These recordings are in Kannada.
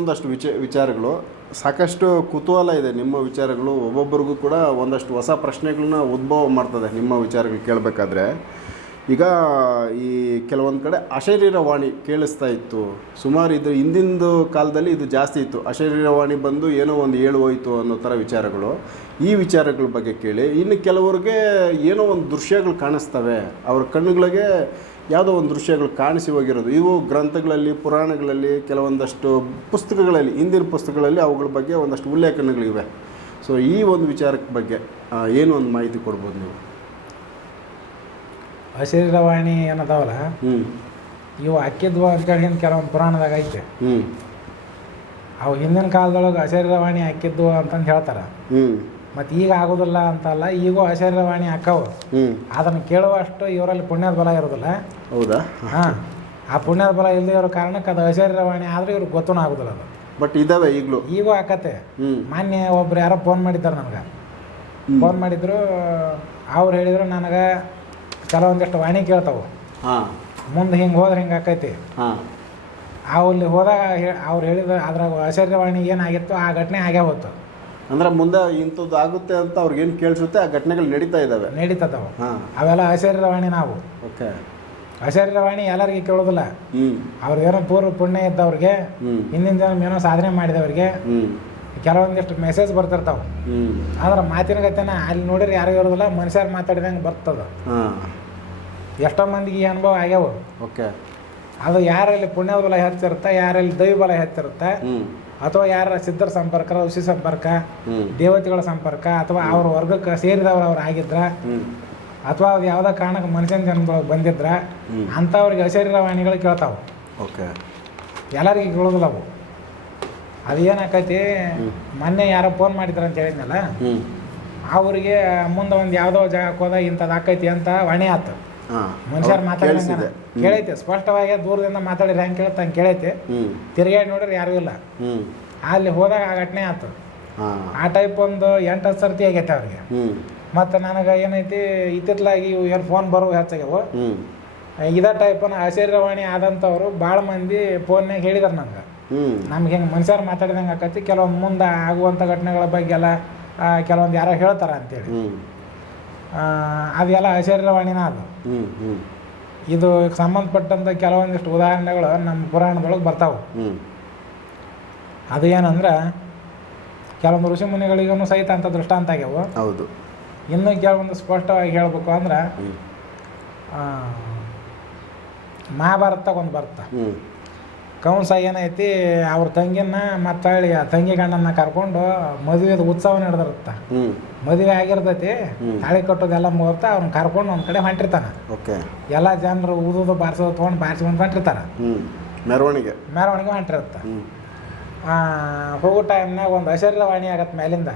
ಮತ್ತೊಂದಷ್ಟು ವಿಚ, ವಿಚಾರಗಳು. ಸಾಕಷ್ಟು ಕುತೂಹಲ ಇದೆ ನಿಮ್ಮ ವಿಚಾರಗಳು. ಒಬ್ಬೊಬ್ಬರಿಗೂ ಕೂಡ ಒಂದಷ್ಟು ಹೊಸ ಪ್ರಶ್ನೆಗಳನ್ನ ಉದ್ಭವ ಮಾಡ್ತದೆ ನಿಮ್ಮ ವಿಚಾರಗಳು ಕೇಳಬೇಕಾದ್ರೆ. ಈಗ ಈ ಕೆಲವೊಂದು ಕಡೆ ಅಶರೀರವಾಣಿ ಕೇಳಿಸ್ತಾ ಇತ್ತು. ಸುಮಾರು ಇದು ಹಿಂದಿಂದು ಕಾಲದಲ್ಲಿ ಇದು ಜಾಸ್ತಿ ಇತ್ತು. ಅಶರೀರವಾಣಿ ಬಂದು ಏನೋ ಒಂದು ಏಳು ಹೋಯಿತು ಅನ್ನೋ ಥರ ವಿಚಾರಗಳು. ಈ ವಿಚಾರಗಳ ಬಗ್ಗೆ ಕೇಳಿ. ಇನ್ನು ಕೆಲವ್ರಿಗೆ ಏನೋ ಒಂದು ದೃಶ್ಯಗಳು ಕಾಣಿಸ್ತವೆ. ಅವ್ರ ಕಣ್ಣುಗಳಿಗೆ ಯಾವುದೋ ಒಂದು ದೃಶ್ಯಗಳು ಕಾಣಿಸಿ ಹೋಗಿರೋದು. ಇವು ಗ್ರಂಥಗಳಲ್ಲಿ ಪುರಾಣಗಳಲ್ಲಿ ಕೆಲವೊಂದಷ್ಟು ಪುಸ್ತಕಗಳಲ್ಲಿ ಹಿಂದಿನ ಪುಸ್ತಕಗಳಲ್ಲಿ ಅವುಗಳ ಬಗ್ಗೆ ಒಂದಷ್ಟು ಉಲ್ಲೇಖನಗಳಿವೆ. ಸೊ ಈ ಒಂದು ವಿಚಾರಕ್ಕೆ ಬಗ್ಗೆ ಏನು ಒಂದು ಮಾಹಿತಿ ಕೊಡ್ಬೋದು ನೀವು? ಅಶರೀರವಾಣಿ ಏನದಾವಲ್ಲ? ಹ್ಞೂ ಇವು ಅಕ್ಕಿದ್ವು ಅಂತೇಳಿ ಹಿಂದೆ ಕೆಲವೊಂದು ಪುರಾಣದಾಗ ಐತೆ. ಹ್ಞೂ ಅವು ಹಿಂದಿನ ಕಾಲದೊಳಗೆ ಅಶರೀರವಾಣಿ ಹಾಕಿದ್ವು ಅಂತಂದು ಹೇಳ್ತಾರೆ. ಹ್ಞೂ ಮತ್ತು ಈಗ ಆಗೋದಿಲ್ಲ ಅಂತಲ್ಲ ಈಗೂ ಆಶೀರ್ವಾಣಿ ಹಾಕವು ಅದನ್ನು ಕೇಳುವಷ್ಟು ಇವರಲ್ಲಿ ಪುಣ್ಯದ ಬಲ ಇರೋದಿಲ್ಲ. ಹೌದಾ? ಹಾಂ. ಆ ಪುಣ್ಯದ ಬಲ ಇಲ್ಲದೆ ಇರೋ ಕಾರಣಕ್ಕೆ ಅದು ಅಶರೀರವಾಣಿ ಆದರೆ ಇವ್ರಿಗೆ ಗೊತ್ತೂ ಆಗೋದಿಲ್ಲ ಅದು. ಬಟ್ ಇದಾವೆ ಈಗಲೂ. ಈಗೂ ಹ್ಞೂ ಮಾನ್ಯ ಒಬ್ರು ಯಾರೋ ಫೋನ್ ಮಾಡಿದ್ದಾರೆ ನನಗೆ. ಫೋನ್ ಮಾಡಿದ್ರು ಅವ್ರು ಹೇಳಿದ್ರು ನನಗೆ ಕೆಲವೊಂದಿಷ್ಟು ವಾಣಿ ಕೇಳ್ತಾವೆ. ಮುಂದೆ ಹಿಂಗೆ ಹೋದ್ರೆ ಹಿಂಗೆ ಆಕೈತಿ. ಅಲ್ಲಿ ಹೋದಾಗ ಅವ್ರು ಹೇಳಿದ ಅದ್ರಾಗ ಅಶರೀರವಾಣಿ ಏನಾಗಿತ್ತು ಆ ಘಟನೆ ಆಗೇ ಹೋಯ್ತು ಅಂದ್ರೆ ಮುಂದೆ ಇಂಥದ್ದು ಆಗುತ್ತೆ ಅಂತ ಅವ್ರಿಗೇನು ಕೇಳಿಸುತ್ತೆ ಆ ಘಟನೆಗಳು ನಡೀತಾ ಇದ್ದಾವೆ. ನಡೀತದವು. ಹಾಂ. ಅವೆಲ್ಲ ಅಶರೀರವಾಣಿ ನಾವು. ಓಕೆ. ಅಶರೀರವಾಣಿ ಎಲ್ಲರಿಗೆ ಕೇಳೋದಿಲ್ಲ. ಅವ್ರಿಗೆ ಅವ್ರಿಗೇನೋ ಪೂರ್ವ ಪುಣ್ಯ ಇದ್ದವ್ರಿಗೆ ಹಿಂದಿನ ಜನ ಏನೋ ಸಾಧನೆ ಮಾಡಿದವ್ರಿಗೆ ಕೆಲವೊಂದಿಷ್ಟು ಮೆಸೇಜ್ ಬರ್ತಿರ್ತಾವ. ಆದ್ರೆ ಮಾತಿನ ಗತಿನ ಅಲ್ಲಿ ನೋಡಿದ್ರೆ ಯಾರು ಇರೋದಿಲ್ಲ ಮನುಷ್ಯರು ಮಾತಾಡಿದಂಗೆ ಬರ್ತದ. ಎಷ್ಟೋ ಮಂದಿಗೆ ಈ ಅನುಭವ ಆಗ್ಯಾವ. ಓಕೆ. ಅದು ಯಾರಲ್ಲಿ ಪುಣ್ಯದ ಬಲ ಹೆಚ್ಚಿರುತ್ತೆ ಯಾರಲ್ಲಿ ದೈವ ಬಲ ಹೆಚ್ಚಿರುತ್ತೆ ಅಥವಾ ಯಾರ ಸಿದ್ಧರ ಸಂಪರ್ಕ ಋಷಿ ಸಂಪರ್ಕ ದೇವತೆಗಳ ಸಂಪರ್ಕ ಅಥವಾ ಅವ್ರ ವರ್ಗಕ್ಕೆ ಸೇರಿದವರು ಅವ್ರು ಆಗಿದ್ರ ಅಥವಾ ಅದು ಯಾವುದೋ ಕಾರಣಕ್ಕೆ ಮನುಷ್ಯನ ಜನ್ಮದೊಳಗೆ ಬಂದಿದ್ರ. ಅಂಥವ್ರಿಗೆ ಅಶರೀರವಾಣಿಗಳು ಕೇಳ್ತಾವೆ. ಓಕೆ. ಎಲ್ಲರಿಗೆ ಕೇಳೋದಿಲ್ಲ ಅವು. ಅದು ಏನಾಕೈತಿ ಮೊನ್ನೆ ಯಾರೋ ಫೋನ್ ಮಾಡಿದ್ರ ಅಂತ ಹೇಳಿದ್ನಲ್ಲ? ಅವರಿಗೆ ಮುಂದೆ ಒಂದು ಯಾವುದೋ ಜಾಗಕ್ಕೆ ಹೋದಾಗ ಇಂಥದ್ದು ಆಕೈತಿ ಅಂತ ವಾಣಿ ಆತು. ಮನುಷ್ಯರು ಕೇಳಿಸಿದೆ ಕೇಳೈತೆ ಸ್ಪಷ್ಟವಾಗಿ ದೂರದಿಂದ ಮಾತಾಡಿದ್ರೆ ಹೆಂಗೆ ಕೇಳುತ್ತೆ ಹಂಗೆ ಕೇಳೈತೆ. ತಿರುಗಾಡಿ ನೋಡಿದ್ರೆ ಯಾರು ಇಲ್ಲ. ಅಲ್ಲಿ ಹೋದಾಗ ಆ ಘಟನೆ ಆಯ್ತು ಆ ಟೈಪ್ ಒಂದು ಎಂಟು ಹತ್ತು ಸರ್ತಿ ಆಗೈತೆ ಅವ್ರಿಗೆ. ಮತ್ತು ನನಗೆ ಏನೈತಿ ಇತ್ತಿತ್ತಲಾಗಿ ಇವು ಏನು ಫೋನ್ ಬರೋ ಹೆಚ್ಚಾಗ್ಯವು ಇದ ಟೈಪನ ಅಶರೀರವಾಣಿ ಆದಂಥವ್ರು ಭಾಳ ಮಂದಿ ಫೋನ್ನಾಗ ಹೇಳಿದಾರೆ ನಂಗೆ. ನಮ್ಗೆ ಹೆಂಗೆ ಮನುಷ್ಯರು ಮಾತಾಡಿದಂಗೆ ಆಕತಿ ಕೆಲವೊಂದು ಮುಂದೆ ಆಗುವಂಥ ಘಟನೆಗಳ ಬಗ್ಗೆ ಎಲ್ಲ ಕೆಲವೊಂದು ಯಾರೋ ಹೇಳ್ತಾರೆ ಅಂತೇಳಿ. ಅದೆಲ್ಲ ಅಶರೀರವಾಣಿನ ಅದು. ಇದು ಸಂಬಂಧಪಟ್ಟಂಥ ಕೆಲವೊಂದಿಷ್ಟು ಉದಾಹರಣೆಗಳು ನಮ್ಮ ಪುರಾಣದೊಳಗೆ ಬರ್ತಾವೆ. ಅದು ಏನಂದ್ರೆ ಕೆಲವೊಂದು ಋಷಿ ಮುನಿಗಳಿಗೂ ಸಹಿತ ಅಂತ ದೃಷ್ಟಾಂತ ಆಗ್ಯಾವು. ಹೌದು. ಇನ್ನೂ ಕೆಲವೊಂದು ಸ್ಪಷ್ಟವಾಗಿ ಹೇಳ್ಬೇಕು ಅಂದ್ರೆ ಮಹಾಭಾರತ ಒಂದು ಬರ್ತಾ ಕಂಸ ಏನೈತಿ ಅವ್ರ ತಂಗಿನ ಮತ್ತು ಹೊಳ್ಳಿ ಆ ತಂಗಿ ಗಂಡನ್ನ ಕರ್ಕೊಂಡು ಮದುವೆದು ಉತ್ಸವ ನಡೆದಿರುತ್ತೆ. ಮದುವೆ ಆಗಿರ್ತೈತಿ. ತಾಳಿ ಕಟ್ಟೋದೆಲ್ಲ ಮುಗಿರ್ತಾ ಅವ್ನ ಕರ್ಕೊಂಡು ಒಂದು ಕಡೆ ಹೊಂಟಿರ್ತಾನೆ. ಓಕೆ. ಎಲ್ಲ ಜನರು ಊದುದು ಬಾರಿಸೋದು ತೊಗೊಂಡು ಬಾರಿಸ್ಕೊಂಡು ಹೊಂಟಿರ್ತಾರೆ. ಮೆರವಣಿಗೆ. ಮೆರವಣಿಗೆ ಹೊಂಟಿರುತ್ತೆ. ಹೋಗೋ ಟೈಮ್ನಾಗ ಒಂದು ಅಶರೀರವಾಣಿ ಆಗತ್ತೆ ಮೇಲಿಂದ.